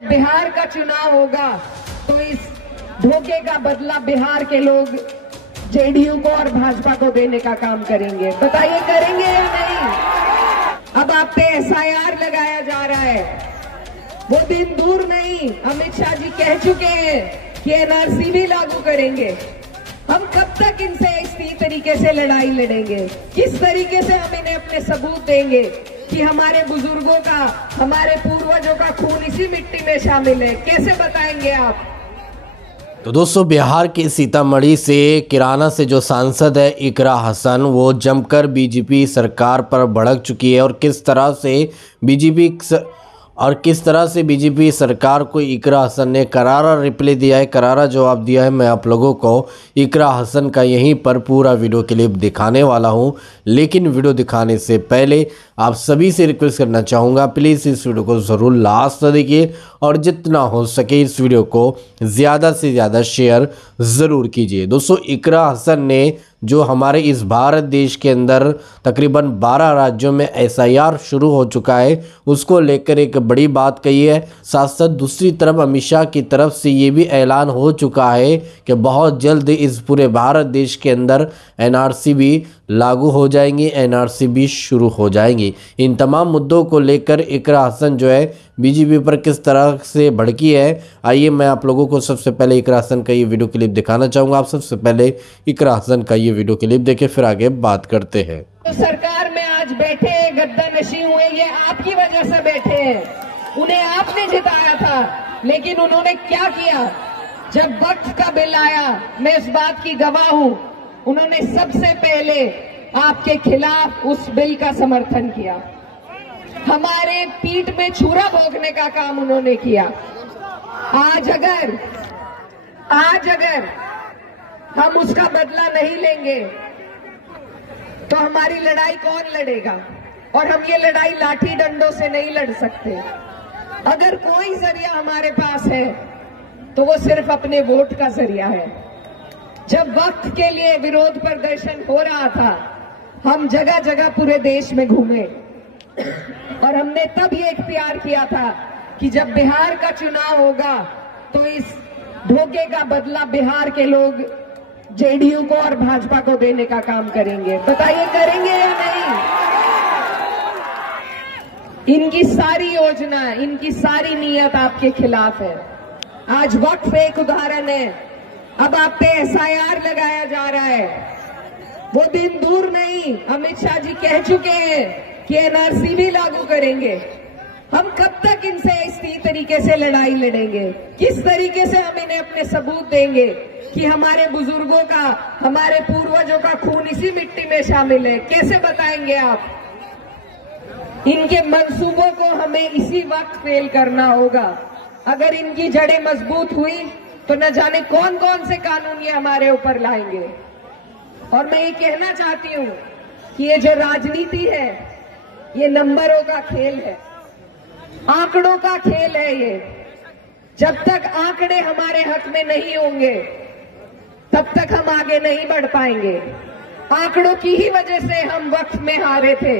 बिहार का चुनाव होगा तो इस धोखे का बदला बिहार के लोग जेडीयू को और भाजपा को देने का काम करेंगे। बताइए करेंगे या नहीं? अब आप पे एसआईआर लगाया जा रहा है, वो दिन दूर नहीं। अमित शाह जी कह चुके हैं कि एनआरसी भी लागू करेंगे। हम कब तक इनसे इसी तरीके से लड़ाई लड़ेंगे? किस तरीके से हम इन्हें अपने सबूत देंगे कि हमारे बुजुर्गों का, हमारे पूर्वजों का खून इसी मिट्टी में शामिल है? कैसे बताएंगे आप? तो दोस्तों, बिहार के सीतामढ़ी से किराना से जो सांसद है इकरा हसन, वो जमकर बीजेपी सरकार पर भड़क चुकी है और किस तरह से बीजेपी सरकार को इकरा हसन ने करारा रिप्लाई दिया है, करारा जवाब दिया है। मैं आप लोगों को इकरा हसन का यहीं पर पूरा वीडियो क्लिप दिखाने वाला हूं, लेकिन वीडियो दिखाने से पहले आप सभी से रिक्वेस्ट करना चाहूँगा, प्लीज़ इस वीडियो को ज़रूर लास्ट तक देखिए और जितना हो सके इस वीडियो को ज़्यादा से ज़्यादा शेयर ज़रूर कीजिए। दोस्तों, इकरा हसन ने जो हमारे इस भारत देश के अंदर तकरीबन 12 राज्यों में एसआईआर शुरू हो चुका है, उसको लेकर एक बड़ी बात कही है। साथ साथ दूसरी तरफ अमित शाह की तरफ से ये भी ऐलान हो चुका है कि बहुत जल्द इस पूरे भारत देश के अंदर एनआरसी भी लागू हो जाएंगी, एनआरसी भी शुरू हो जाएंगी। इन तमाम मुद्दों को लेकर इकरा हसन जो है बीजेपी पर किस तरह से भड़की है, आइए मैं आप लोगों को सबसे पहले इकरा हसन का ये वीडियो क्लिप दिखाना चाहूँगा। आप सबसे पहले इकरा हसन का ये वीडियो क्लिप देखें, फिर आगे बात करते हैं। तो सरकार में आज बैठे गद्दा नशी हुए, ये आपकी वजह से बैठे हैं। उन्हें आपने जिताया था, लेकिन उन्होंने क्या किया? जब वक्त का बिल आया, मैं इस बात की गवाह हूं, उन्होंने सबसे पहले आपके खिलाफ उस बिल का समर्थन किया। हमारे पीठ में छुरा भोंकने का काम उन्होंने किया। आज अगर हम उसका बदला नहीं लेंगे तो हमारी लड़ाई कौन लड़ेगा? और हम ये लड़ाई लाठी डंडों से नहीं लड़ सकते। अगर कोई जरिया हमारे पास है तो वो सिर्फ अपने वोट का जरिया है। जब वक्त के लिए विरोध प्रदर्शन हो रहा था, हम जगह जगह पूरे देश में घूमे और हमने तब ये इख्तियार किया था कि जब बिहार का चुनाव होगा तो इस धोखे का बदला बिहार के लोग जेडीयू को और भाजपा को देने का काम करेंगे। बताइए करेंगे या नहीं? इनकी सारी योजना, इनकी सारी नीयत आपके खिलाफ है। आज वक्त एक उदाहरण है। अब आप पे एसआईआर लगाया जा रहा है, वो दिन दूर नहीं। अमित शाह जी कह चुके हैं कि एनआरसी भी लागू करेंगे। हम कब तक इनसे इसी तरीके से लड़ाई लड़ेंगे? किस तरीके से हम इन्हें अपने सबूत देंगे कि हमारे बुजुर्गों का, हमारे पूर्वजों का खून इसी मिट्टी में शामिल है? कैसे बताएंगे आप? इनके मंसूबों को हमें इसी वक्त फेल करना होगा। अगर इनकी जड़ें मजबूत हुई तो न जाने कौन कौन से कानून ये हमारे ऊपर लाएंगे। और मैं ये कहना चाहती हूं कि ये जो राजनीति है, ये नंबरों का खेल है, आंकड़ों का खेल है। ये जब तक आंकड़े हमारे हक में नहीं होंगे तब तक हम आगे नहीं बढ़ पाएंगे। आंकड़ों की ही वजह से हम वक्त में हारे थे।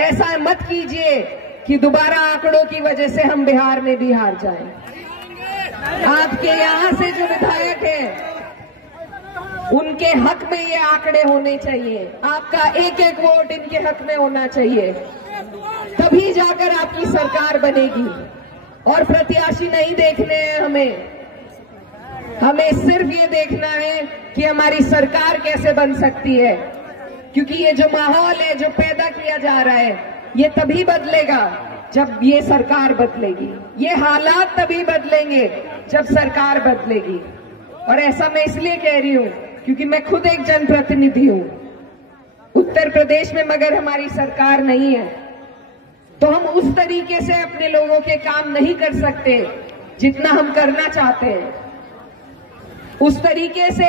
ऐसा मत कीजिए कि दोबारा आंकड़ों की वजह से हम बिहार में भी हार जाएं। आपके यहां से जो विधायक हैं, उनके हक में ये आंकड़े होने चाहिए। आपका एक एक वोट इनके हक में होना चाहिए, तभी जाकर आपकी सरकार बनेगी। और प्रत्याशी नहीं देखने हैं हमें सिर्फ ये देखना है कि हमारी सरकार कैसे बन सकती है। क्योंकि ये जो माहौल है, जो पैदा किया जा रहा है, ये तभी बदलेगा जब ये सरकार बदलेगी। ये हालात तभी बदलेंगे जब सरकार बदलेगी। और ऐसा मैं इसलिए कह रही हूं क्योंकि मैं खुद एक जनप्रतिनिधि हूं उत्तर प्रदेश में, मगर हमारी सरकार नहीं है तो हम उस तरीके से अपने लोगों के काम नहीं कर सकते जितना हम करना चाहते हैं। उस तरीके से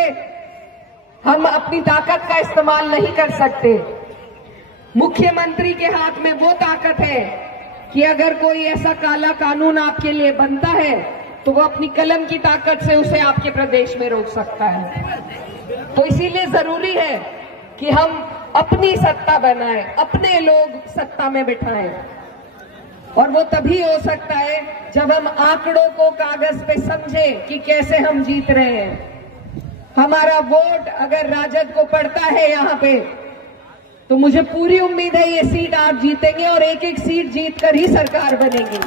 हम अपनी ताकत का इस्तेमाल नहीं कर सकते। मुख्यमंत्री के हाथ में वो ताकत है कि अगर कोई ऐसा काला कानून आपके लिए बनता है तो वो अपनी कलम की ताकत से उसे आपके प्रदेश में रोक सकता है। तो इसीलिए जरूरी है कि हम अपनी सत्ता बनाएं, अपने लोग सत्ता में बिठाएं। और वो तभी हो सकता है जब हम आंकड़ों को कागज पे समझें कि कैसे हम जीत रहे हैं। हमारा वोट अगर राजद को पड़ता है यहाँ पे, तो मुझे पूरी उम्मीद है ये सीट आप जीतेंगे और एक एक सीट जीतकर ही सरकार बनेगी।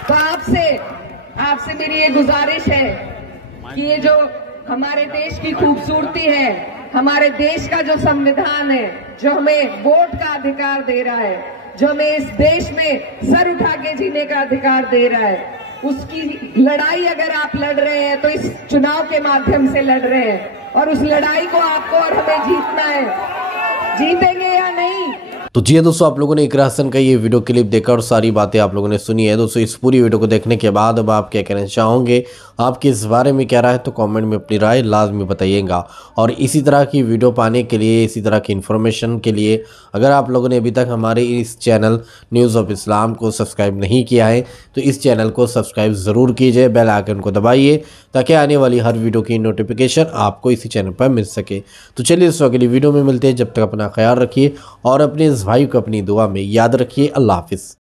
तो आपसे मेरी ये गुजारिश है कि ये जो हमारे देश की खूबसूरती है, हमारे देश का जो संविधान है, जो हमें वोट का अधिकार दे रहा है, जो हमें इस देश में सर उठा के जीने का अधिकार दे रहा है, उसकी लड़ाई अगर आप लड़ रहे हैं तो इस चुनाव के माध्यम से लड़ रहे हैं और उस लड़ाई को आपको और हमें जीतना है। जीतेंगे या नहीं? तो जी दोस्तों, आप लोगों ने इकरा हसन का ये वीडियो क्लिप देखा और सारी बातें आप लोगों ने सुनी है। दोस्तों, इस पूरी वीडियो को देखने के बाद अब आप क्या कहना चाहोगे, आपके इस बारे में क्या राय है, तो कमेंट में अपनी राय लाजमी बताइएगा। और इसी तरह की वीडियो पाने के लिए, इसी तरह की इन्फॉर्मेशन के लिए अगर आप लोगों ने अभी तक हमारे इस चैनल न्यूज़ ऑफ इस्लाम को सब्सक्राइब नहीं किया है तो इस चैनल को सब्सक्राइब ज़रूर कीजिए, बेल आइकन को दबाइए ताकि आने वाली हर वीडियो की नोटिफिकेशन आपको इसी चैनल पर मिल सके। तो चलिए दोस्तों, अगली वीडियो में मिलते हैं। जब तक अपना ख्याल रखिए और अपने इस भाई को अपनी दुआ में याद रखिए। अल्लाह हाफिज़।